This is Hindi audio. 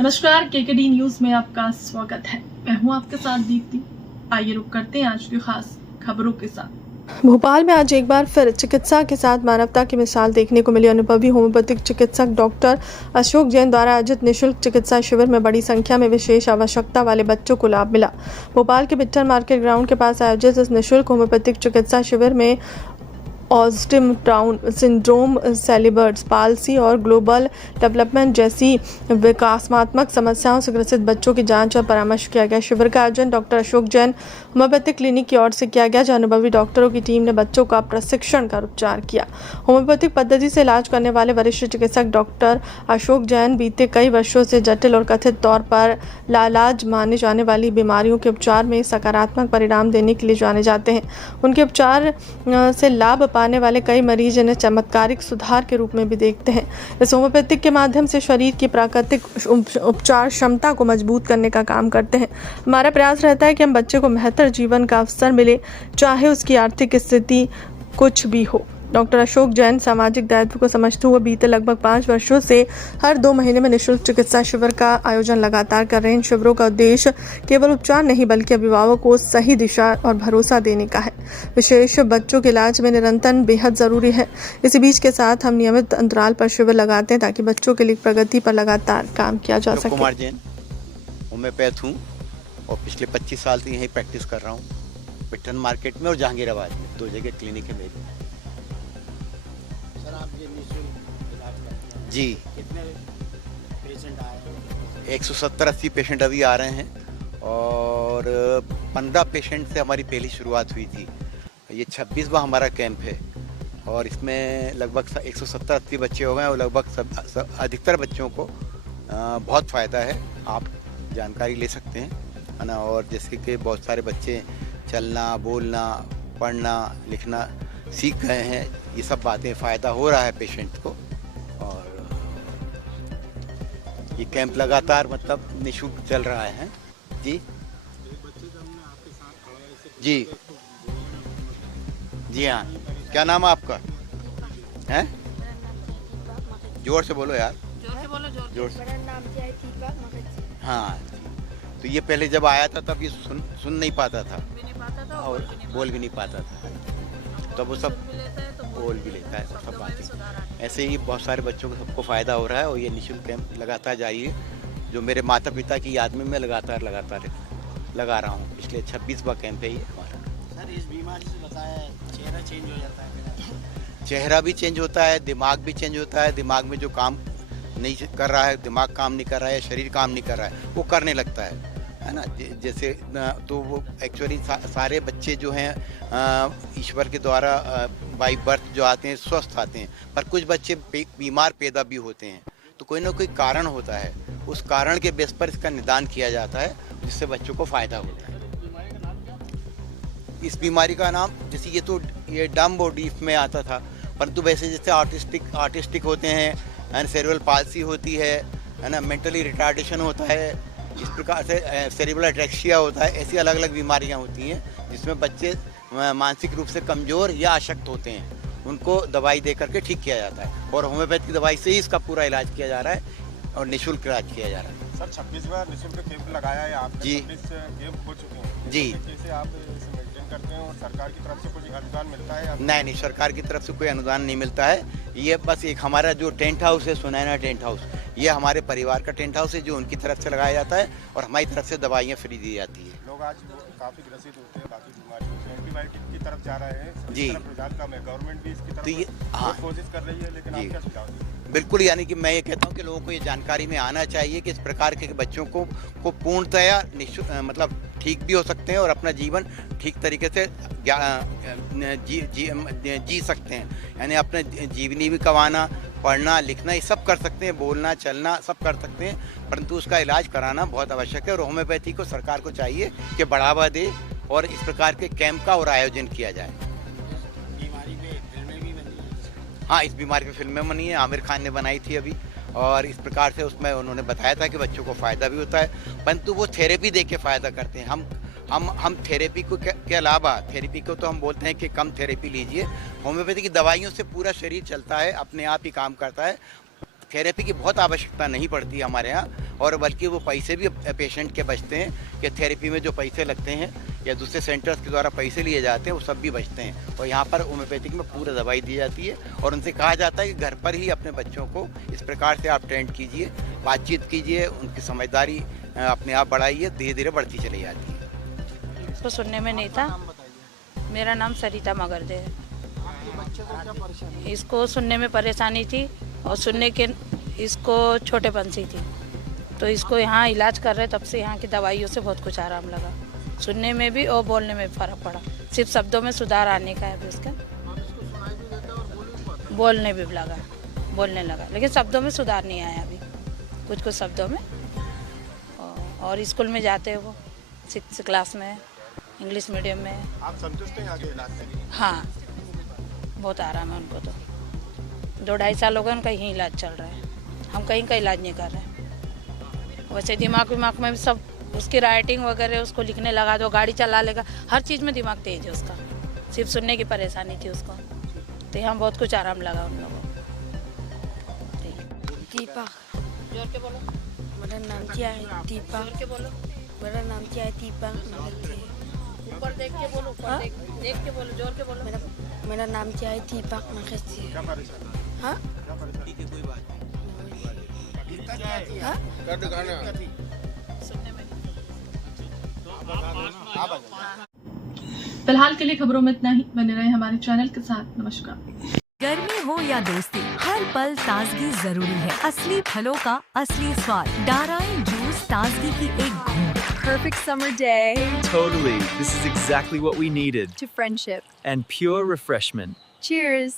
नमस्कार, केकेडी न्यूज में आपका स्वागत है। मैं हूं आपके साथ दीप्ति। आइए रुक करते हैं आज की खास खबरों के साथ। भोपाल में आज एक बार फिर चिकित्सा के साथ मानवता की मिसाल देखने को मिली। अनुभवी होम्योपैथिक चिकित्सक डॉक्टर अशोक जैन द्वारा आयोजित निःशुल्क चिकित्सा शिविर में बड़ी संख्या में विशेष आवश्यकता वाले बच्चों को लाभ मिला। भोपाल के बिट्टन मार्केट ग्राउंड के पास आयोजित इस निःशुल्क होम्योपैथिक चिकित्सा शिविर में ऑटिज्म, डाउन सिंड्रोम, सेलिबर्स पाल्सी और ग्लोबल डेवलपमेंट जैसी विकासात्मक समस्याओं से ग्रसित बच्चों की जांच और परामर्श किया गया। शिविर का आयोजन doctor Ashok Jain homeopathic clinic की ओर से किया गया, जहां अनुभवी डॉक्टरों की टीम ने बच्चों का प्रशिक्षण कर उपचार किया। होम्योपैथिक पद्धति से इलाज करने वाले वरिष्ठ चिकित्सक डॉक्टर अशोक जैन बीते कई वर्षों से जटिल और कथित तौर पर लाइलाज माने जाने वाली बीमारियों के उपचार में सकारात्मक परिणाम देने के लिए जाने जाते हैं। उनके उपचार से लाभ पाने वाले कई मरीज इन्हें चमत्कारिक सुधार के रूप में भी देखते हैं। इस होम्योपैथिक के माध्यम से शरीर की प्राकृतिक उपचार क्षमता को मजबूत करने का काम करते हैं। हमारा प्रयास रहता है कि हम बच्चे को बेहतर जीवन का अवसर मिले, चाहे उसकी आर्थिक स्थिति कुछ भी हो। डॉक्टर अशोक जैन सामाजिक दायित्व को समझते हुए बीते लगभग 5 वर्षों से हर 2 महीने में निःशुल्क चिकित्सा शिविर का आयोजन लगातार कर रहे हैं। इन शिविरों का उद्देश्य केवल उपचार नहीं बल्कि अभिभावकों को सही दिशा और भरोसा देने का है। विशेष बच्चों के इलाज में निरंतर बेहद जरूरी है। इसी बीच के साथ हम नियमित अंतराल पर शिविर लगाते हैं ताकि बच्चों के लिए प्रगति पर लगातार काम किया जा सके। कुमार जैन होम्योपैथ हूँ और पिछले 25 साल से यहीं प्रैक्टिस कर रहा हूँ। बिट्टन मार्केट में और जहांगीराबाद में 2 जगह क्लिनिक है मेरी। सर, आप ये निःशुल्क इलाज करते हैं जी, कितने पेशेंट आए हैं? 170-80 पेशेंट अभी आ रहे हैं और 15 पेशेंट से हमारी पहली शुरुआत हुई थी। ये 26वां हमारा कैंप है और इसमें लगभग 170-80 बच्चे हो गए और लगभग अधिकतर बच्चों को बहुत फ़ायदा है। आप जानकारी ले सकते हैं, है ना। और जैसे कि बहुत सारे बच्चे चलना, बोलना, पढ़ना, लिखना सीख गए हैं। ये सब बातें फ़ायदा हो रहा है पेशेंट को। और ये कैंप लगातार मतलब निःशुल्क चल रहा है। जी जी जी हाँ। क्या नाम है आपका? हैं? जोर से बोलो यार। जोर से। मेरा नाम क्या है? दीपक मगध। हाँ, तो ये पहले जब आया था तब ये सुन नहीं पाता था और बोल भी नहीं पाता था। तब वो सब बोल भी लेता है, सब बातें। ऐसे ही बहुत सारे बच्चों को सबको फ़ायदा हो रहा है और ये निःशुल्क कैंप लगातार जारी है, जो मेरे माता पिता की याद में मैं लगातार लगा रहा हूँ। पिछले 26वां कैंप है ये हमारा। सर, इस बीमारी से बताया चेहरा चेंज हो जाता है? चेहरा भी चेंज होता है, दिमाग भी चेंज होता है। दिमाग में जो काम नहीं कर रहा है, दिमाग काम नहीं कर रहा है, शरीर काम नहीं कर रहा है, वो करने लगता है ना। जैसे तो वो एक्चुअली सारे बच्चे जो हैं ईश्वर के द्वारा बाई बर्थ जो आते हैं स्वस्थ आते हैं, पर कुछ बच्चे बीमार पैदा भी होते हैं। तो कोई ना कोई कारण होता है, उस कारण के बेस पर इसका निदान किया जाता है, जिससे बच्चों को फ़ायदा होता है। इस बीमारी का नाम जैसे ये डम बॉडी में आता था, परंतु वैसे जैसे आर्टिस्टिक होते हैं, सेरेब्रल पाल्सी होती है ना, मेंटली रिटार्डेशन होता है, इस प्रकार से सेरेब्रल एट्रेक्सिया होता है। ऐसी अलग अलग बीमारियां होती हैं जिसमें बच्चे मानसिक रूप से कमज़ोर या अशक्त होते हैं। उनको दवाई दे करके ठीक किया जाता है और होम्योपैथ की दवाई से ही इसका पूरा इलाज किया जा रहा है और निःशुल्क इलाज किया जा रहा है। सर, 26वां निःशुल्क कैंप लगाया है आपने। जी। 26 कैंप हो चुके हैं जी। कैसे आप इसे मेंटेन करते हैं और सरकार की तरफ से कुछ अनुदान मिलता है? नहीं, सरकार की तरफ से कोई अनुदान नहीं मिलता है। ये बस एक हमारा जो टेंट हाउस है, सुनैना टेंट हाउस, ये हमारे परिवार का टेंट हाउस है जो उनकी तरफ से लगाया जाता है और हमारी तरफ से दवाइयाँ फ्री दी जाती है। लोग आज काफ़ी ग्रसित होते हैं बाकी बीमारियों से, एंटीबायोटिक की तरफ जा रहे हैं। जी। रुझान कम है, गवर्नमेंट भी इसकी तो ये तरफ हाँ कोशिश कर रही है, लेकिन आप क्या सुझाव देंगे? बिल्कुल, यानी कि मैं ये कहता हूँ कि लोगों को ये जानकारी में आना चाहिए कि इस प्रकार के बच्चों को पूर्णतया मतलब ठीक भी हो सकते हैं और अपना जीवन ठीक तरीके से जी सकते हैं। यानी अपने जीवनी भी कमाना, पढ़ना, लिखना, ये सब कर सकते हैं, बोलना, चलना सब कर सकते हैं, परंतु उसका इलाज कराना बहुत आवश्यक है। और होम्योपैथी को सरकार को चाहिए कि बढ़ावा दे और इस प्रकार के कैंप का और आयोजन किया जाए। बीमारी पे फिल्में भी बनी हैं। हाँ, इस बीमारी पे फिल्में बनी है, आमिर खान ने बनाई थी अभी, और इस प्रकार से उसमें उन्होंने बताया था कि बच्चों को फ़ायदा भी होता है, परंतु वो थेरेपी दे के फ़ायदा करते हैं। हम थेरेपी को के अलावा, थेरेपी को तो हम बोलते हैं कि कम थेरेपी लीजिए। होम्योपैथी की दवाइयों से पूरा शरीर चलता है, अपने आप ही काम करता है। थेरेपी की बहुत आवश्यकता नहीं पड़ती हमारे यहाँ, और बल्कि वो पैसे भी पेशेंट के बचते हैं कि थेरेपी में जो पैसे लगते हैं या दूसरे सेंटर्स के द्वारा पैसे लिए जाते हैं वो सब भी बचते हैं। और यहाँ पर होम्योपैथिक में पूरा दवाई दी जाती है और उनसे कहा जाता है कि घर पर ही अपने बच्चों को इस प्रकार से आप ट्रेंड कीजिए, बातचीत कीजिए, उनकी समझदारी अपने आप बढ़ाइए, धीरे धीरे बढ़ती चली जाती है। इसको सुनने में नहीं था। मेरा नाम सरिता मगरदे है। इसको सुनने में परेशानी थी और सुनने के इसको छोटेपन से थी, तो इसको यहाँ इलाज कर रहे तब से यहाँ की दवाइयों से बहुत कुछ आराम लगा। सुनने में भी और बोलने में भी फ़र्क पड़ा। सिर्फ शब्दों में सुधार आने का है अभी उसका। बोलने भी बोलने लगा, लेकिन शब्दों में सुधार नहीं आया अभी, कुछ कुछ शब्दों में। और स्कूल में जाते हैं वो 6th क्लास में, इंग्लिश मीडियम में। आप संतुष्ट हैं यहाँ के इलाज से? हाँ, बहुत आराम है उनको तो। 2-2.5 साल हो गए उनका यहीं इलाज चल रहा है, हम कहीं का इलाज नहीं कर रहे हैं। वैसे दिमाग में भी सब उसकी राइटिंग वगैरह उसको लिखने लगा दो, गाड़ी चला लेगा, हर चीज़ में दिमाग तेज है उसका। सिर्फ सुनने की परेशानी थी उसको, तो यहाँ बहुत कुछ आराम लगा उन लोगों को। दीपक। जोर के बोलो। मेरा नाम क्या है? दीपक। जोर के बोलो। मेरा नाम क्या है? दीपक। ऊपर देख के बोलो, देख के बोलो, जोर के बोलो। मेरा नाम क्या है? दीपक मगरजी। क्या परेशानी? हाँ? क्या परेशानी? ठीक है, कोई बात नहीं। हाँ? कर दिखाना। सुनने में आप आ जाइए। फिलहाल के लिए खबरों में इतना ही। बने रहे हमारे चैनल के साथ। नमस्कार। गर्मी हो या दोस्ती, हर पल ताजगी जरूरी है। असली फलों का असली स्वाद, डाराइन जूस ताजगी की एक घूंट। Perfect summer day Totally. This is exactly what we needed. to friendship. And pure refreshment. Cheers!